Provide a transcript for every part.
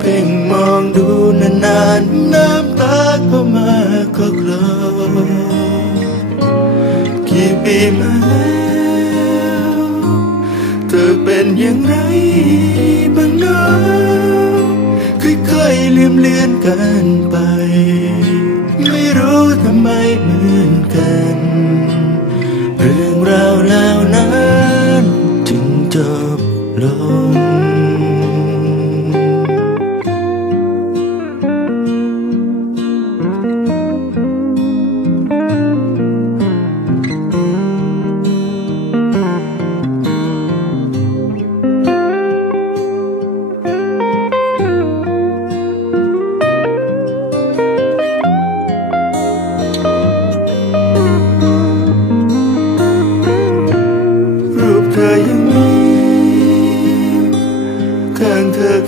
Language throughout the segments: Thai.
เพ่งมองดูนานๆน้ำตาก็มาก็กลอกี่ปีมาแล้วเธอเป็นอย่างไรบ้างเนะค่อยๆลืมเลือนกันไป ไม่รู้ทำไมเหมือนกัน เรื่องราวแล้วนั้นจึงจบลง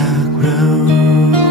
back room.